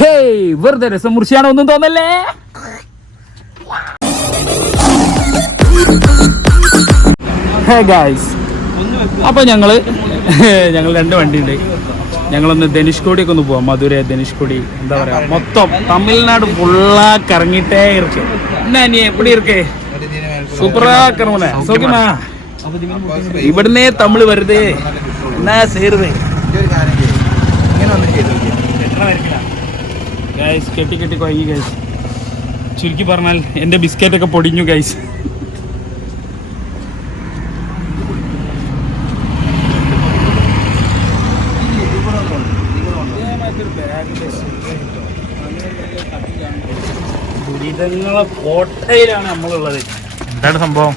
Hey വെറുതെ രസം മുറിച്ചാണോ ഒന്നും തോന്നല്ലേ. ഹേ ഗായ്സ്, അപ്പൊ ഞങ്ങള് രണ്ട് വണ്ടിയുണ്ട്. ഞങ്ങളൊന്ന് ധനുഷ്കോടിയൊക്കെ ഒന്ന് പോവാം. മധുര ധനുഷ്കോടി എന്താ പറയാ, മൊത്തം തമിഴ്നാട് ഫുള്ളാ കറങ്ങിട്ടേ ഇருக்கு. എന്നാ നീ എപ്പടി ഇருக்கு? സൂപ്പറാ കറങ്ങുന്നേ സോക്കിമാ. ഇവിടുന്നേ തമിഴ് വരുതേ എന്നാ സേരുതേ. ഗൈസ് കെട്ടി കെട്ടി കൊയ്യി ഗൈസ്. ചുരുക്കി പറഞ്ഞാൽ എൻ്റെ ബിസ്ക്കറ്റൊക്കെ പൊടിഞ്ഞു ഗൈസ്. ദുരിതങ്ങളെ കോട്ടയിലാണ് നമ്മളുള്ളത്. എന്താണ് സംഭവം?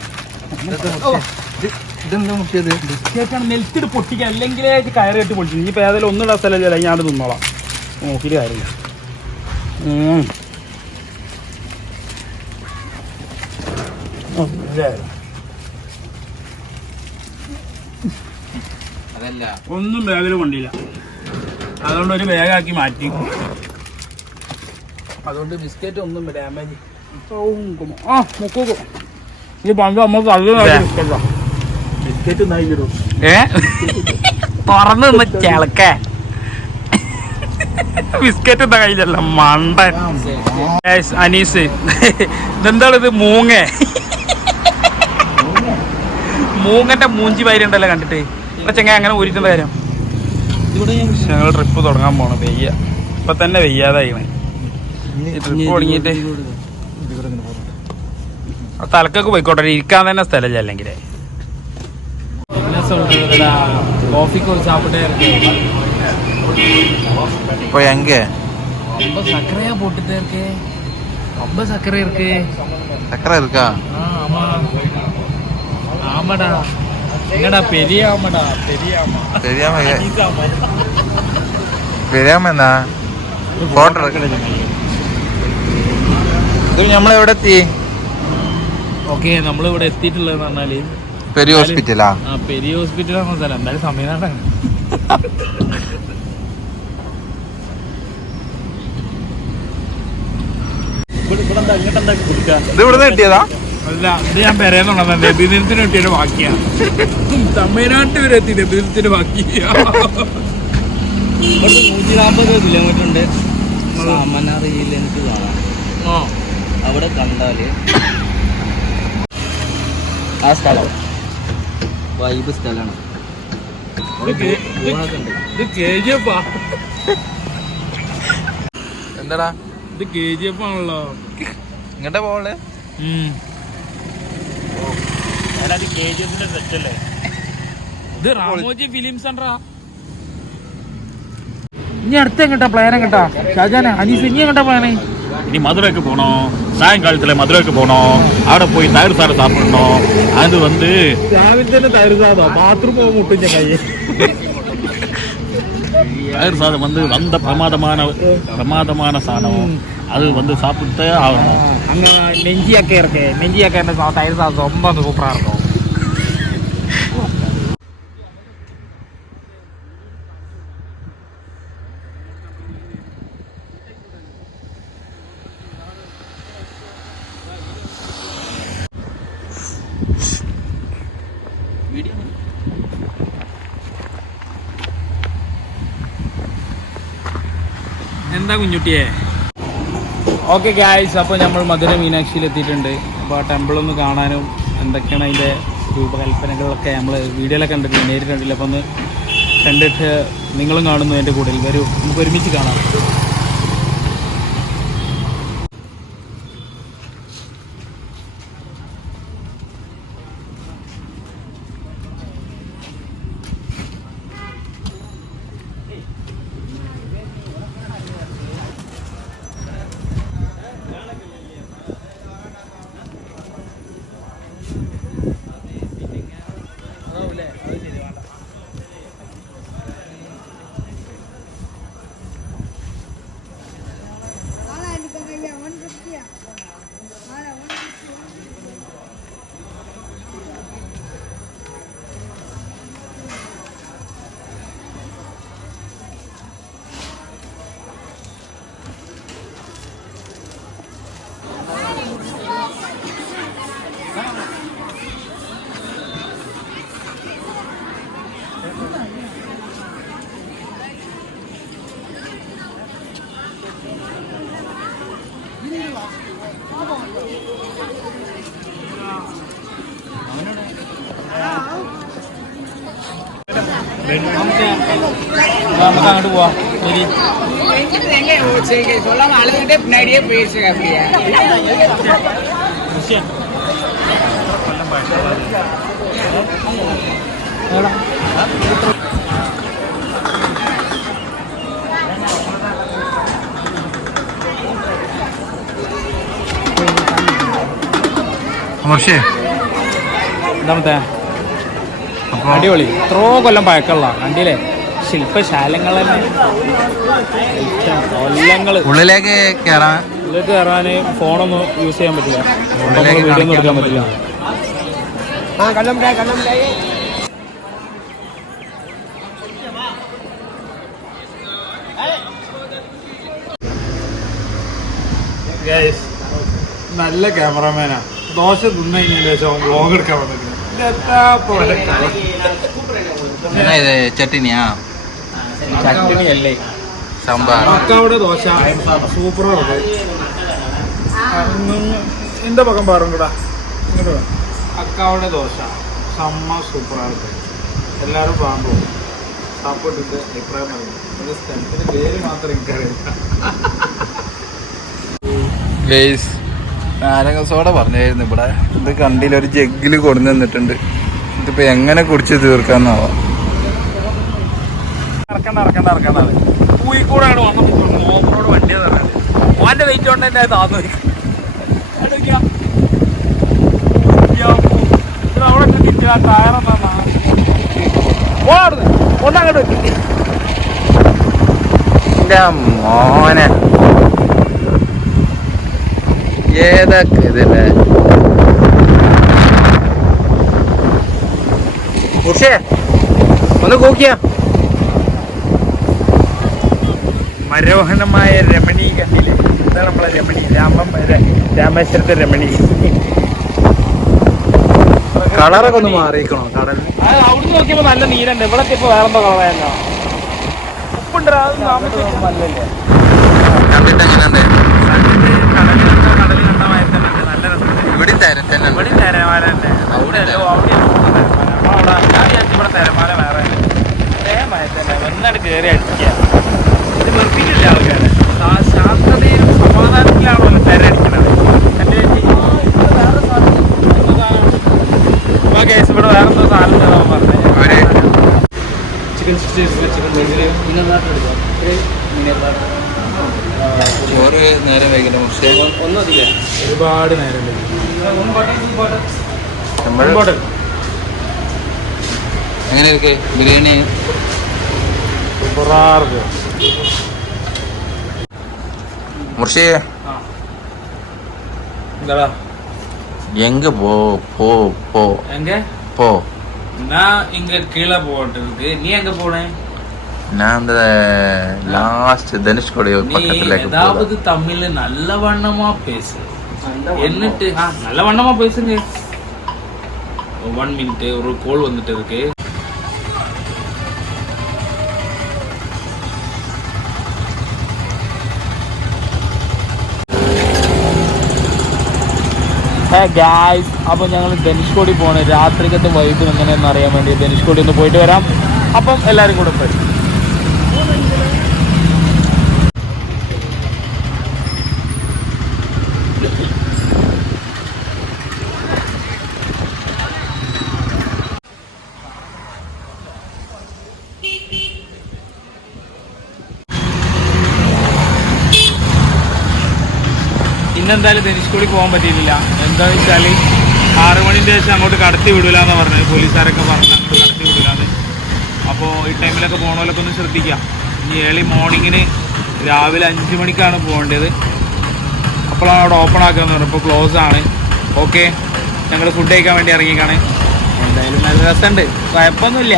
ബിസ്ക്കറ്റാണ് നെൽത്തിട്ട് പൊട്ടിക്കുക, അല്ലെങ്കിലേ കയറ് കെട്ടി പൊളിച്ചു. ഇനിയിപ്പോൾ ഏതായാലും ഒന്നും ഇടാൻ സ്ഥലമില്ല, ഞാൻ തിന്നോളാം. നോക്കിയിട്ട് കാര്യമില്ല. ഒന്നും ബാഗിൽ കൊണ്ടില്ല, അതുകൊണ്ട് ഒരു ബാഗാക്കി മാറ്റി. അതുകൊണ്ട് ബിസ്ക്കറ്റ് ഒന്നും ഡാമേജ്. ഈ പണ്ട് നമുക്ക് ബിസ്ക്കറ്റ് തുറന്നു നിന്ന് ചിളക്ക ബിസ്ക്കറ്റ് എന്താ കഴിച്ചല്ല മണ്ട. അനീസ് ഇതെന്താണിത്? മൂങ്ങന്റെ മൂഞ്ചി വാരി ഉണ്ടല്ലോ കണ്ടിട്ട്. ചെങ്ങ അങ്ങനെ ഊരിട്ടേണ്ട കാര്യം. ഞങ്ങൾ ട്രിപ്പ് തുടങ്ങാൻ പോണ വെയ്യ, ഇപ്പൊ തന്നെ വെയ്യാതായിണേ. ട്രിപ്പ് തുടങ്ങിയിട്ട് തലക്കൊക്കെ പോയിക്കോട്ടെ, ഇരിക്കാൻ തന്നെ സ്ഥലമില്ല. അല്ലെങ്കിൽ കോഫിക്ക് சாப்பிட்டே இருக்கேன். இப்போ எங்க ரொம்ப சக்கரையா போட்டுட்டே இருக்கு. ரொம்ப சக்கரை இருக்கு. சக்கரை இருக்கா? ஆமா ஆமாடா. என்னடா பெரிய ஆமாடா, பெரியாமா പെരിയാമെന്നാ ഫോട്ടോ ഇത് നമ്മളെവിടെ എത്തി? ഓക്കെ, നമ്മളിവിടെ എത്തിയിട്ടുള്ളതെന്ന് പറഞ്ഞാല് പെരിയ ഹോസ്പിറ്റലാ. ആ പെരിയ ഹോസ്പിറ്റലാണെന്ന സ്ഥലം. എന്തായാലും തമിഴ്നാടാണ്. ഇത് ഇവിടുന്ന് കിട്ടിയതാ? അല്ല, ഇത് ഞാൻ പറയുന്നുണ്ടോ നബിദിനത്തിന് കിട്ടിയൊരു ബാക്കിയാണ്. തമിഴ്നാട്ടിൽ വരെ എത്തി നബിദിനത്തിന് ബാക്കി. 140 കിലോമീറ്റർ ഉണ്ട് സാമനറിയിൽ എനിക്ക് കാണാം. അവിടെ കണ്ടാല് ആ സ്ഥലം വൈബ് സ്ഥലമാണ്. എന്താടാ ഇത് KGF ആണല്ലോ. ഇങ്ങോട്ടാ പോളെ? KGF സെറ്റല്ലേ ഇത്? റാമോജി ഫിലിം സെന്ററാ. ഇനി അടുത്ത എങ്ങട്ടാ പ്ലാൻ? എങ്ങട്ടാ ഷാജാനെ അനീസ് ഇനി എങ്ങട്ടാ പ്ലാനേ? ഇനി മധുരയ്ക്ക് போனோம். சாயங்காலத்துல மதுரைக்கு போனோம். അവിടെ പോയി തൈര് സാറ് சாப்பிடணும். അത് வந்து രാവിലെ തന്നെ തൈര് സാധനം ബാത്റൂം പോകാൻ മുട്ടും ചങ്ങായി. தயிர் சாதம் வந்து அந்த பிரமாதமான சாதம். அது வந்து சாப்பிட்டே ஆகணும். அங்க நெஞ்சியாக்க இருக்கு. நெஞ்சியாக்க தயிர் சாதம் ரொம்ப சூப்பரா இருக்கும். എന്താ കുഞ്ഞുട്ടിയെ? ഓക്കെ ഗായ്സ്, അപ്പോൾ നമ്മൾ മധുര മീനാക്ഷിയിൽ എത്തിയിട്ടുണ്ട്. അപ്പോൾ ആ ടെമ്പിളൊന്ന് കാണാനും എന്തൊക്കെയാണ് അതിൻ്റെ രൂപകൽപ്പനകളൊക്കെ നമ്മൾ വീഡിയോയിലൊക്കെ കണ്ടിട്ടില്ല, നേരിട്ട് കണ്ടില്ല. അപ്പോൾ ഒന്ന് കണ്ടിട്ട് നിങ്ങളും കാണുന്നു എൻ്റെ കൂടെ. വരൂ, നമുക്ക് ഒരുമിച്ച് കാണാം. നമുക്ക് അങ്ങോട്ട് പോവാം ശരി. മുർഷേ എന്താമത്തെ അടിപൊളി. എത്രയോ കൊല്ലം പഴക്കമുള്ള വണ്ടിയിലെ ശില്പശാലങ്ങൾ തന്നെ കൊല്ലങ്ങള്. ഉള്ളിലേക്ക് കയറാൻ ഇതിലേക്ക് കയറാൻ ഫോണൊന്നും യൂസ് ചെയ്യാൻ പറ്റില്ല, ഉള്ളിലേക്ക് വീഡിയോ ഒന്നും എടുക്കാൻ പറ്റില്ല. നല്ല ക്യാമറമാനാ. ദോശ തിന്നതിന് ശേഷം വ്ലോഗ് എടുക്കാൻ വന്നിട്ടുണ്ട്. എന്നാ ഇത് ചട്ടിനിയാ ചട്ടിനി അല്ലേ സാമ്പാർ അക്കാവിടെ ദോശ സൂപ്പറാണ്. എന്റെ പക്കം പാറുകൂടാ അക്കാവിടെ ദോശ സമ്മ സൂപ്പറാണ്. എല്ലാവരും പാമ്പോ സപ്പോർട്ട് ഇട്ട് അഭിപ്രായം പറയുന്നു. സ്ഥലത്തിന് പേര് മാത്രം എനിക്കറിയില്ല. ഗൈസ് നാരങ്ങ സോഡ പറഞ്ഞായിരുന്നു ഇവിടെ. ഇത് കണ്ടില്ല, ഒരു ജഗ്ഗില് കൊടുന്നു തന്നിട്ടുണ്ട്. ഇതിപ്പോ എങ്ങനെ കുടിച്ച് തീർക്കാന്നാവാ. ഇറക്കണ്ട പൂയിക്കൂടാണ് ഓവറോട് വണ്ടി ഓന്റെ വെയിറ്റ് കൊണ്ട് എന്റെ താന്നു അവിടെ തിരിച്ചാ ടയറെന്നാ ഒന്നങ്ങോട്ട് വെക്കി. എന്റെ മോനെ ഏതൊക്കെ ഇതല്ലേ മുർഷേ ഒന്ന് കൂക്കിയ മനോഹരമായ രമണി കണ്ടില്ലേ? ഇതാണ് നമ്മളെ രമണി, രാമേശ്വരത്തെ രമണി. കളറൊക്കെ ഒന്ന് മാറിയിക്കണോ കടലിൽ? അവിടുന്ന് നോക്കിയപ്പോ നല്ല നീരുണ്ട്, ഇവിടെ ഇപ്പൊ വേറെന്തോ കളറായിരുന്നോ? ഉപ്പുണ്ട് നല്ലല്ലേ? കണ്ടിട്ട് എങ്ങനെയുണ്ട്? കടലിൽ കണ്ട മായത്തന്നെ നല്ല രസമുണ്ട്. ഇവിടെ തരത്തന്നെ ഇവിടെ തിരമാല തന്നെ. അവിടെ ഇവിടെ തിരമാല വേറെ മായത്തന്നെ ഒന്നാണ് കയറി അടിക്കുക. ഇത് വെറുപ്പിക്കില്ല ആൾക്കാരെ. ശാസ്ത്രതയിലും സമാധാനത്തിലാണല്ലോ തിരടിക്കുന്നത്. കേസ് ഇവിടെ വേറെന്തോ സാധനം പറഞ്ഞത് ചിക്കൻ ചോറ് നേരം വൈകിട്ട് മുർഷേ ഒരുപാട് നേരം എങ്ങനെ ഇരിക്കേ ബിരിയാണി? മുർഷേ എന്താടാ எங்க போ போ போ எங்க போ நான் இங்க கீழே போட்டுருக்கு. நீ எங்க போன? நான் அந்த லாஸ்ட் தனுஷ்கோடி பக்கத்துல ஏதாவது தமிழ்ல நல்ல வண்ணமா பேசு. என்னட்டு நல்ல வண்ணமா பேசுங்க. 1 மினிட் ஒரு கோல் வந்துட்டு இருக்கு. ഗായ്സ്, അപ്പോൾ ഞങ്ങൾ ധനുഷ്കോടി പോകണം. രാത്രിക്കത്തെ വൈബ് എങ്ങനെയെന്ന് അറിയാൻ വേണ്ടി ധനുഷ്കോടി ഒന്ന് പോയിട്ട് വരാം. അപ്പം എല്ലാവരും കൂടെ പോയി. ഇന്നെന്തായാലും ധനുഷ്കോടി പോകാൻ പറ്റിയിട്ടില്ല. എന്താണെന്ന് വെച്ചാൽ 6 മണിൻ്റെ ശേഷം അങ്ങോട്ട് കടത്തി വിടില്ല എന്ന് പറഞ്ഞത് പോലീസുകാരൊക്കെ പറഞ്ഞ് അങ്ങോട്ട് കടത്തി വിടില്ലാന്ന്. അപ്പോൾ ഈ ടൈമിലൊക്കെ പോകണമല്ലൊക്കെ ഒന്ന് ശ്രദ്ധിക്കാം. ഇനി ഏർലി മോർണിംഗിന് രാവിലെ 5 മണിക്കാണ് പോകേണ്ടത്. അപ്പോഴാണ് അവിടെ ഓപ്പൺ ആക്കുകയെന്ന് പറഞ്ഞു. ഇപ്പോൾ ക്ലോസ് ആണ്. ഓക്കെ, ഞങ്ങൾ ഫുഡ് കഴിക്കാൻ വേണ്ടി ഇറങ്ങിക്കാണ്. എന്തായാലും നല്ല രസമുണ്ട്, കുഴപ്പമൊന്നുമില്ല.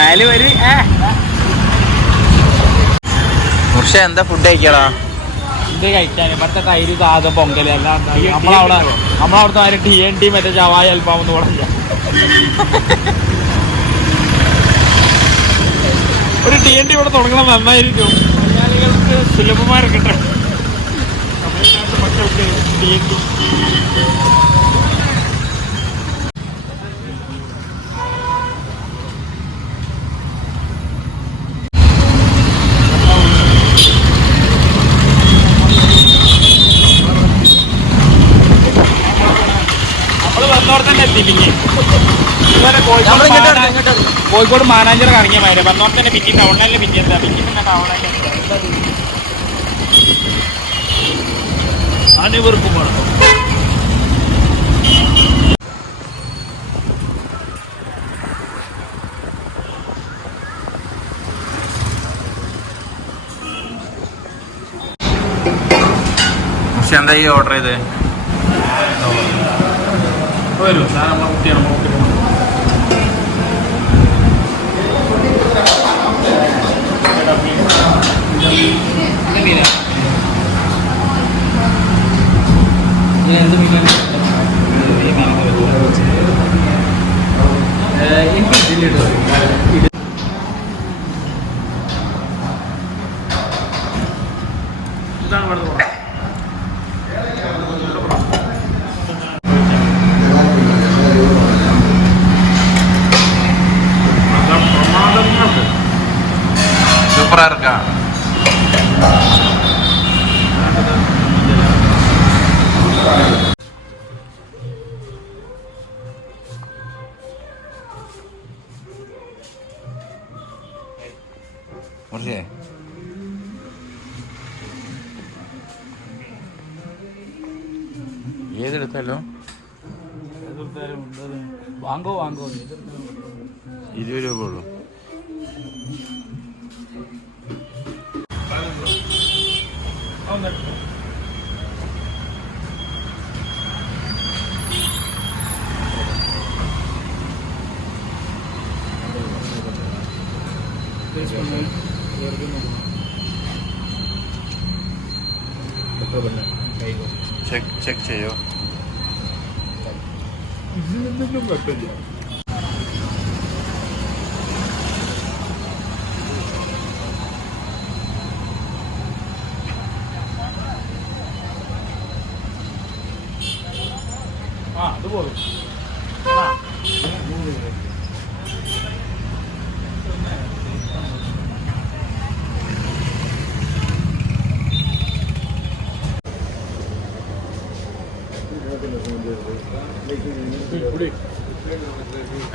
4 പേര് മുർഷ എന്താ ഫുഡ് കഴിക്കടാ? ഇത് കഴിക്കാൻ ഇവിടുത്തെ തൈര് സാധനം പൊങ്കൽ എല്ലാം നമ്മളവിടുത്തെ ആരും TNT മറ്റേ ചവായ അൽഫാമെന്ന് പറഞ്ഞ ഒരു TNT ഇവിടെ തുടങ്ങണം, നന്നായിരിക്കും. മലയാളികൾക്ക് സുലഭമാരൊക്കെ തമിഴ്നാട്ടിലെ മക്കൾക്ക് TNT. ഇതുവരെ കോഴിക്കോട് മാനാഞ്ചിറ കറങ്ങിയ മാതിരി പറഞ്ഞോട്ട് തന്നെ പിന്നെ ടൗണിലെ പിന്നെ എന്താ പിന്നെ ടൗണിലെ അണിവർക്കും വേണം. പക്ഷെ എന്താ ഈ ഓർഡർ ചെയ്തേ? വരും സാർ നമ്മളെ കുട്ടിയാണ് എന്ത് മീനാണ് എനിക്ക് ഇതിലിട്ടോ ഇതാണ് വെള്ളം சூப்பரா இருக்கா? முடிஞ்சே ഏതെടുത്താലോ? വാങ്ങോ 20 രൂപ ഉള്ളൂ. ചെക്ക് ചെയ്യോ? അത് പോലും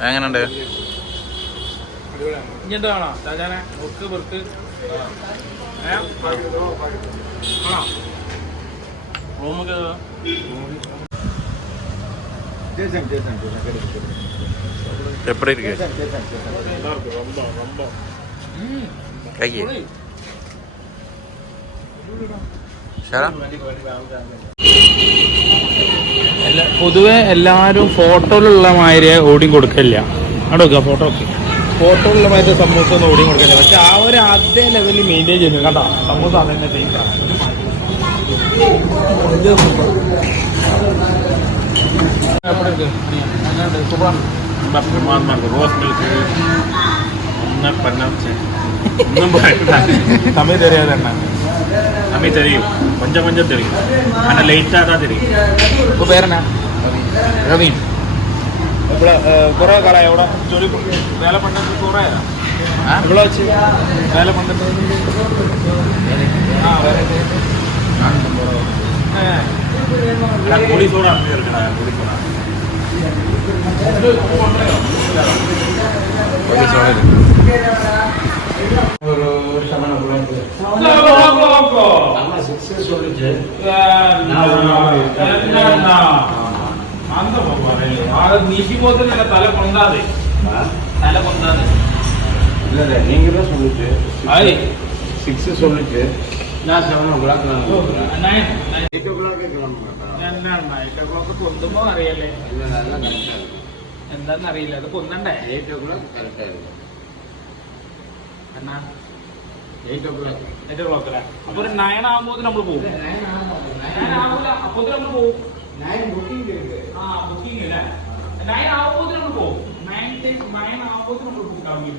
എങ്ങനെയുണ്ട്? ഇനി എന്താ വേണോ ഷാജാനെ? മുറുക്ക് വെറുക്ക് ആണോ? റൂമൊക്കെ எப்படி இருக்கு? கையே പൊതുവെ എല്ലാവരും ഫോട്ടോയിലുള്ള മാതിരി ഓടിയും കൊടുക്കില്ല. അവിടെ വെക്കുക ഫോട്ടോയിലുള്ള മാതിരി സമൂസ ഒന്നും ഓടിയും കൊടുക്കില്ല. പക്ഷെ ആ ഒരു അതേ ലെവലിൽ മെയിൻറ്റെയിൻ ചെയ്യുന്നു. കണ്ടോ സമൂസ അതന്നെ ടേസ്റ്റാണ്. സമയം தெரியும் கொஞ்சம் கொஞ்சம் தெரியும் ஆனால் லைட்டாக தான் தெரியும். ഇപ്പോൾ പേരെന്നാ? രവീൻ. ഇവിടെ കുറേ കാലം എവിടെ ജോലി വേല പണ്ടത് കുറേ ഇവിടെ വെച്ച് വേല പണ്ടത് புளிசோடா இருக்குடா புளிசோடா நீக்கிபோது தலை கொண்டாது இல்லை நீங்கள் தான் சொல்லிச்சு 6 சொல்லிச்சு நான் 7 o'clock 8 o'clock കൊണ്ടുമ്പോ അറിയല്ലേ இல்லை நல்லா கரெக்டாக എന്താന്ന് അറിയില്ല. അത് കൊന്നണ്ടേ? 8 o'clock കറക്റ്റാக இருக்கும். എന്നാ 8 o'clock 8 o'clock അല്ലേ? അപ്പൊ ഒരു 9 ആകുമ്പോൾ നമ്മൾ പോകും. 9 ആവില്ല, അപ്പോൾ നമ്മൾ പോകും. 9 booking இருக்கு. ആ ബുക്കിംഗ് അല്ലേ? 9 ആകുമ്പോൾ നമ്മൾ പോകും. 9 ആകുമ്പോൾ നമ്മൾ ബുക്ക് ആവും.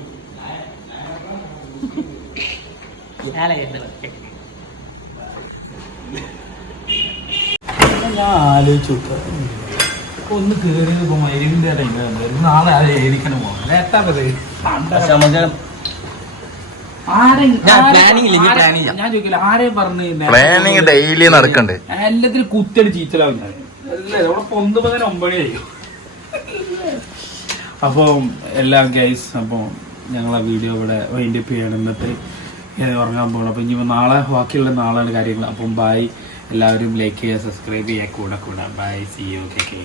ഞാൻ ആലോചിച്ചു ഒന്ന് കേറിയത് ഇപ്പൊ മൈലിന്റെ ടൈമിൽ നാളെ അത് ഏരിക്കണം പോകാം. ലേറ്റാണത്. ഞാൻ ചോദിക്കില്ല ആരെയും പറഞ്ഞ് പ്ലാനിങ് ഡെയിലി നടക്കണ്ടേ? എല്ലാത്തിനും കുത്തടി ചീച്ചലാവും. ഞാൻ ഇവിടെ പൊന്തുമ്പോ തന്നെ 9 കഴിയും. അപ്പോൾ എല്ലാം ഗൈസ്, അപ്പോൾ ഞങ്ങൾ ആ വീഡിയോ ഇവിടെ വൈൻഡ് അപ്പ് ചെയ്യണം. എന്നിട്ട് ഉറങ്ങാൻ പോകണം. അപ്പോൾ ഇനി നാളെ ബാക്കിയുള്ള നാളാണ് കാര്യങ്ങൾ. അപ്പം ബൈ. എല്ലാവരും ലൈക്ക് ചെയ്യുക, സബ്സ്ക്രൈബ് ചെയ്യുക, കൂടെ ബൈ. C U. ഓക്കെ.